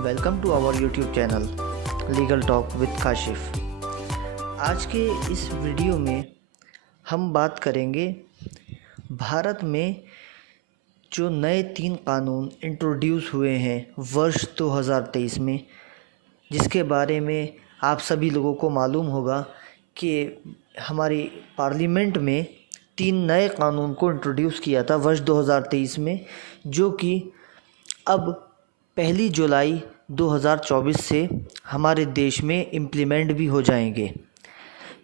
Welcome to our YouTube channel legal talk with Kashif. आज के इस वीडियो में हम बात करेंगे भारत में जो नए 3 कानून इंट्रोड्यूस हुए हैं वर्ष 2023 में, जिसके बारे में आप सभी लोगों को मालूम होगा कि हमारी पार्लियामेंट में 3 नए कानून को इंट्रोड्यूस किया था वर्ष 2023 में, जो कि अब 1 जुलाई 2024 से हमारे देश में इम्प्लीमेंट भी हो जाएंगे।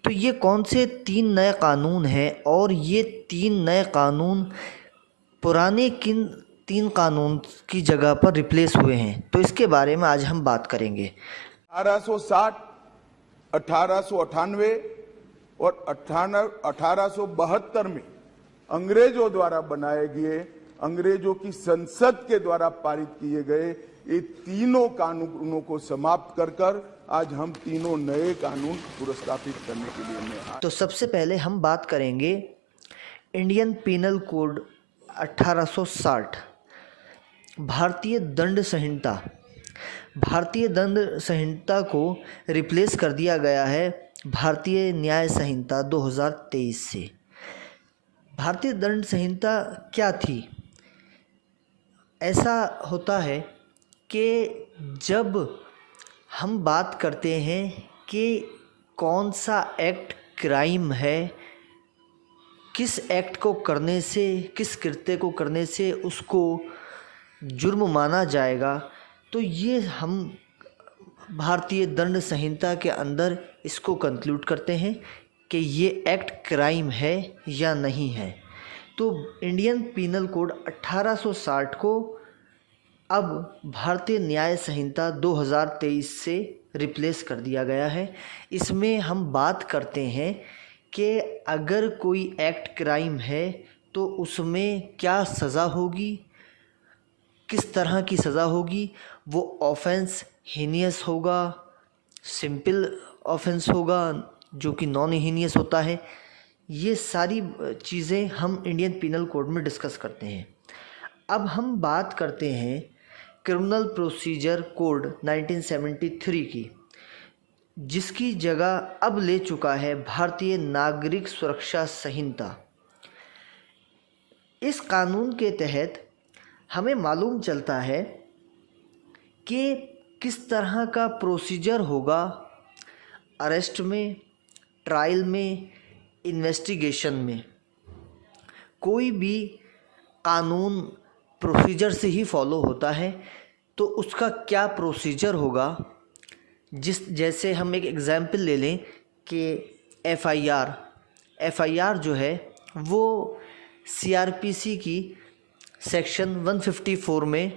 तो ये कौन से 3 नए कानून हैं और ये 3 नए कानून पुराने किन 3 कानून की जगह पर रिप्लेस हुए हैं, तो इसके बारे में आज हम बात करेंगे। 1860, 1898 और 1872 में अंग्रेजों द्वारा बनाए गए, अंग्रेजों की संसद के द्वारा पारित किए गए ये तीनों कानूनों को समाप्त कर आज हम तीनों नए कानून पुरस्कृत करने के लिए में। तो सबसे पहले हम बात करेंगे इंडियन पीनल कोड 1860, भारतीय दंड संहिता। भारतीय दंड संहिता को रिप्लेस कर दिया गया है भारतीय न्याय संहिता 2023 से। भारतीय दंड संहिता क्या थी? ऐसा होता है कि जब हम बात करते हैं कि कौन सा एक्ट क्राइम है, किस एक्ट को करने से, किस कृत्य को करने से उसको जुर्म माना जाएगा, तो ये हम भारतीय दंड संहिता के अंदर इसको कंक्लूड करते हैं कि ये एक्ट क्राइम है या नहीं है। तो इंडियन पीनल कोड 1860 को अब भारतीय न्याय संहिता 2023 से रिप्लेस कर दिया गया है। इसमें हम बात करते हैं कि अगर कोई एक्ट क्राइम है तो उसमें क्या सज़ा होगी, किस तरह की सज़ा होगी, वो ऑफेंस हीनियस होगा, सिंपल ऑफेंस होगा जो कि नॉन हीनियस होता है। ये सारी चीज़ें हम इंडियन पीनल कोड में डिस्कस करते हैं। अब हम बात करते हैं क्रिमिनल प्रोसीजर कोड 1973 की, जिसकी जगह अब ले चुका है भारतीय नागरिक सुरक्षा संहिता। इस कानून के तहत हमें मालूम चलता है कि किस तरह का प्रोसीजर होगा अरेस्ट में, ट्रायल में, इन्वेस्टिगेशन में। कोई भी कानून प्रोसीजर से ही फॉलो होता है, तो उसका क्या प्रोसीजर होगा। जैसे हम एक एग्ज़ाम्पल ले लें कि एफ़आईआर जो है वो सीआरपीसी की सेक्शन 154 में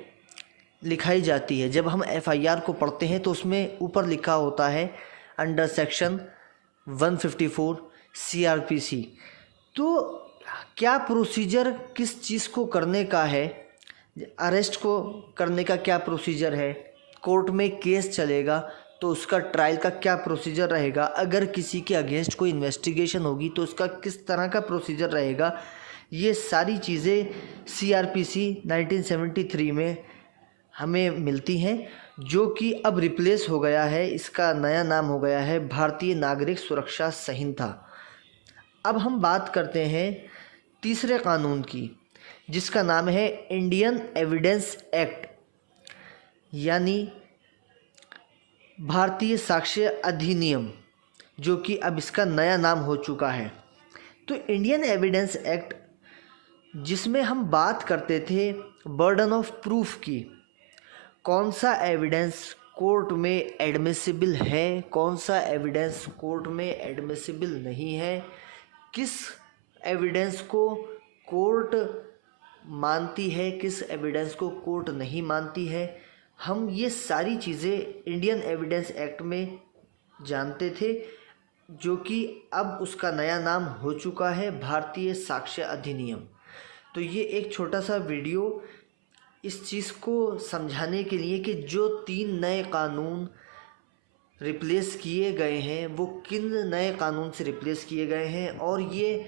लिखाई जाती है। जब हम एफ़आईआर को पढ़ते हैं तो उसमें ऊपर लिखा होता है अंडर सेक्शन 154 सीआरपीसी। तो क्या प्रोसीजर किस चीज़ को करने का है, अरेस्ट को करने का क्या प्रोसीजर है, कोर्ट में केस चलेगा तो उसका ट्रायल का क्या प्रोसीजर रहेगा, अगर किसी के अगेंस्ट कोई इन्वेस्टिगेशन होगी तो उसका किस तरह का प्रोसीजर रहेगा, ये सारी चीज़ें सीआरपीसी 1973 में हमें मिलती हैं, जो कि अब रिप्लेस हो गया है। इसका नया नाम हो गया है भारतीय नागरिक सुरक्षा संहिता। अब हम बात करते हैं तीसरे कानून की, जिसका नाम है इंडियन एविडेंस एक्ट, यानी भारतीय साक्ष्य अधिनियम, जो कि अब इसका नया नाम हो चुका है। तो इंडियन एविडेंस एक्ट, जिसमें हम बात करते थे बर्डन ऑफ प्रूफ की, कौन सा एविडेंस कोर्ट में एडमिसिबल है, कौन सा एविडेंस कोर्ट में एडमिसिबल नहीं है, किस एविडेंस को कोर्ट मानती है, किस एविडेंस को कोर्ट नहीं मानती है, हम ये सारी चीज़ें इंडियन एविडेंस एक्ट में जानते थे, जो कि अब उसका नया नाम हो चुका है भारतीय साक्ष्य अधिनियम। तो ये एक छोटा सा वीडियो इस चीज़ को समझाने के लिए कि जो 3 नए कानून रिप्लेस किए गए हैं वो किन नए कानून से रिप्लेस किए गए हैं, और ये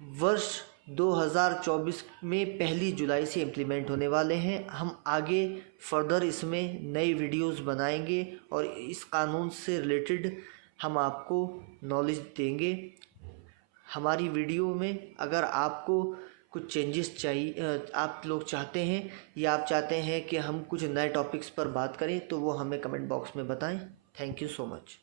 वर्ष 2024 में 1 जुलाई से इम्प्लीमेंट होने वाले हैं। हम आगे फर्दर इसमें नई वीडियोस बनाएंगे और इस कानून से रिलेटेड हम आपको नॉलेज देंगे। हमारी वीडियो में अगर आपको कुछ चेंजेस चाहिए, आप लोग चाहते हैं या आप चाहते हैं कि हम कुछ नए टॉपिक्स पर बात करें, तो वो हमें कमेंट बॉक्स में बताएं। Thank you so much.